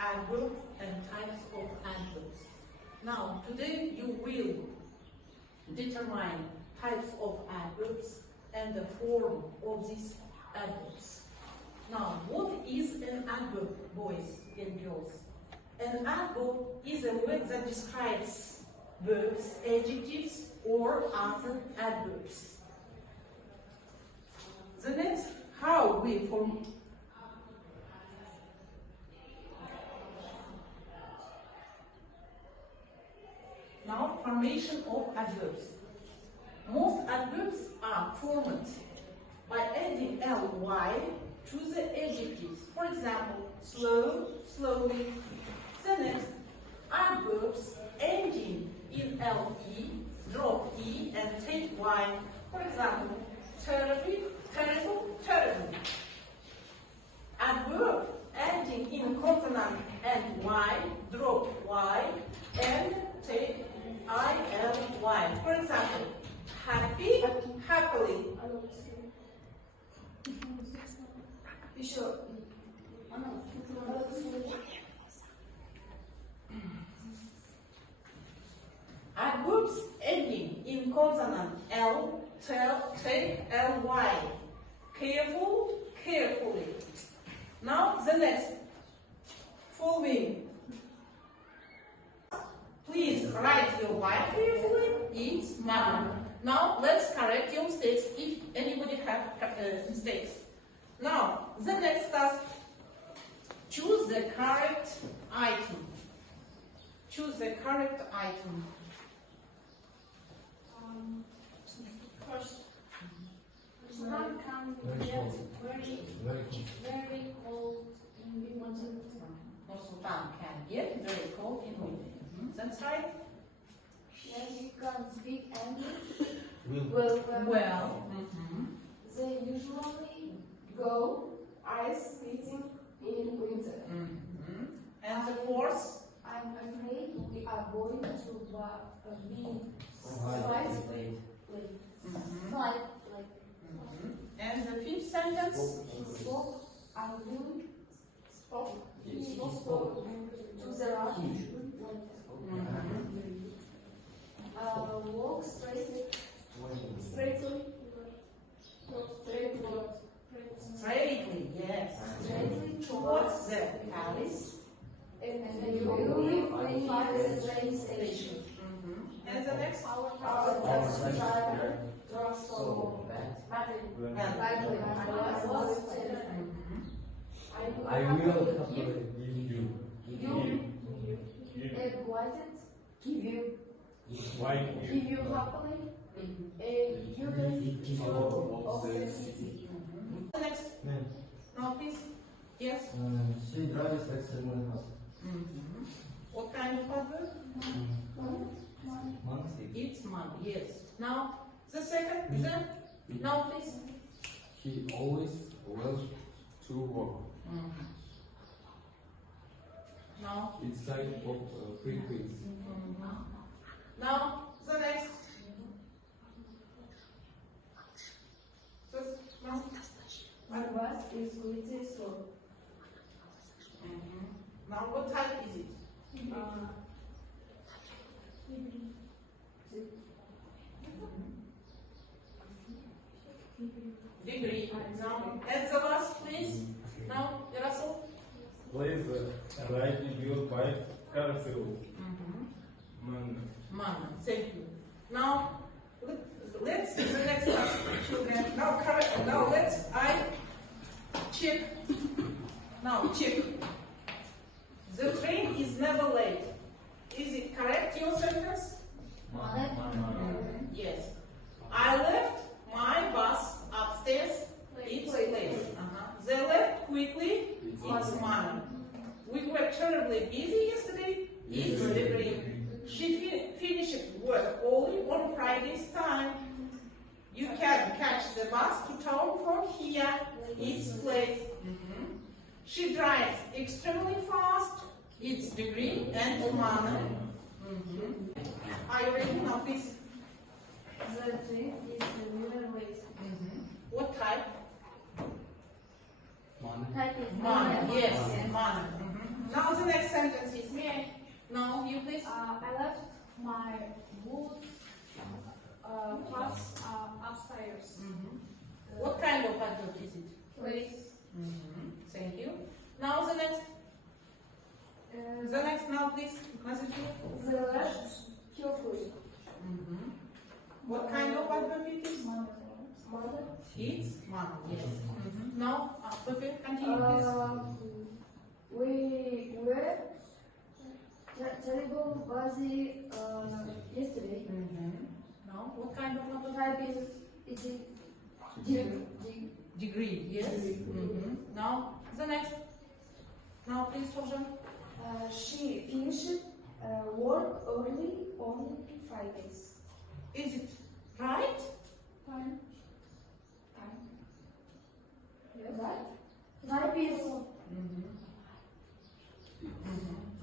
adverbs and types of adverbs. Now, today you will determine types of adverbs and the form of these adverbs. Now, what is an adverb, boys and girls? An adverb is a word that describes verbs, adjectives, or other adverbs. The next, how we form. Now, formation of adverbs. Most adverbs are formed by adding ly to the adjectives. For example, slow, slowly. The next, adverbs ending in le, drop e, and take y. For example, terribly, terrible, terrible. Adverb ending in consonant and y, drop y, and take I-L-Y. For example, happy, happily. Adverbs ending in consonant L, tell, take, L-Y. Careful, carefully. Now the next. Following. Please write your wife carefully. It's mother. Now let's correct your mistakes if anybody have mistakes. Now the next task. Choose the correct item. Choose the correct item. First, sun can get very cold in winter. Sultan can get very cold in winter. That's right. Yes, you can speak English. Well. They usually go ice skating in winter. And the fourth. I'm afraid we are going to be slightly late. And the fifth sentence. He spoke to the rush. Walk straightly. Straightly, yes. Straightly Towards the palace. And you will find the train station. And the next. Our taxi driver drove so badly. I will happily give you. Give you happily a unit of the city. The next. Now please. Yes. She drives extremely fast. What kind of adverb? Monkey. It's mom, yes. Now the second. Now please. He always loves to work. Now. It's type of frequency. Now the next. Just now. My bus is going slow. Now what type is it? Degree. Now add the last please. Now Yarasul. Please write your bike carefully. Man, thank you. Now let's see the next task, children. Now correct. Now I check. Now check. The train is never late. Is it correct, your sentence? Yes. I left my bus upstairs. It's late. They left quickly. It's money. We were terribly busy yesterday. It's degree. She finished work only on Friday's time. You can catch the bus to town from here. It's late. She drives extremely fast. It's degree and money. Are you ready now, please? The train is never late. What type? Money. Type is Money. Yes, money. Now the next sentence is me. Now you please. I left my wood plus upstairs. What kind of adverb is it? Place. Thank you. Now the next. The next now please. Mazurki. The left carefully. What kind of adverb it is? Mother. It's mom. Yes. Now, Sophie, continue please. We were terrible busy yesterday. Now, what kind of adverb? Type is Degree. Yes. Now, the next. Now, please, Sophie. She finished work early on Fridays. Is it right? Time. Right? Type is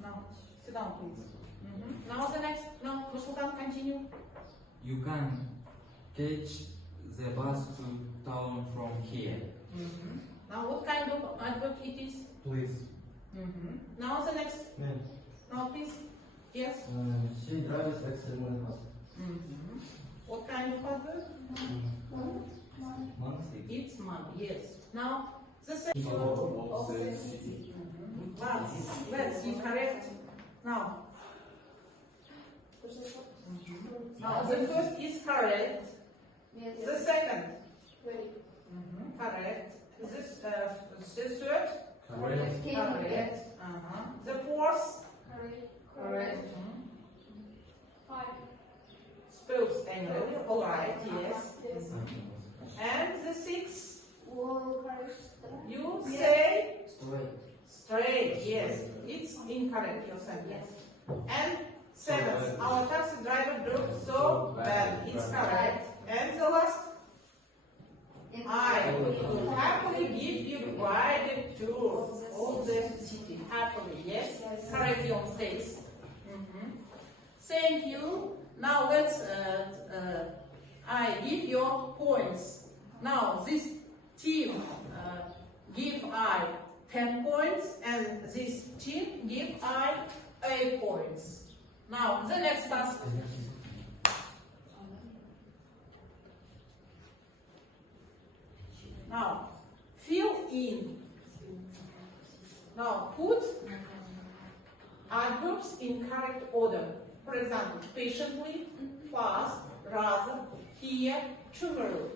Now, sit down, please. Now, the next. Now, Sultan, continue. You can catch the bus to town from here. Now, what kind of adverb it is? Please. Now, the next. Ma'am, Now, please. Yes. she drives extremely fast. What kind of adverb? Monthly. It's mom. Yes. Now, the second. of the city. Let's be correct. Now, the first is correct. Yes. The second, Wait. correct. The third, Correct. correct. The fourth, Correct. Five. spells angle. All right. Yes. Yes. And the sixth, Walkers. you say Straight. straight. Yes. It's incorrect. Your sentence. And seventh, our taxi driver drove so well. It's correct. And the last. I will happily give you guided tour of the city. Happily, yes? Correct your mistakes. Thank you. Now let's, I give your points. Now this team give I 10 points and this team give I 8 points. Now the next task. Now, fill in. Now, put adverbs in correct order. For example, patiently, fast, rather, here, tomorrow.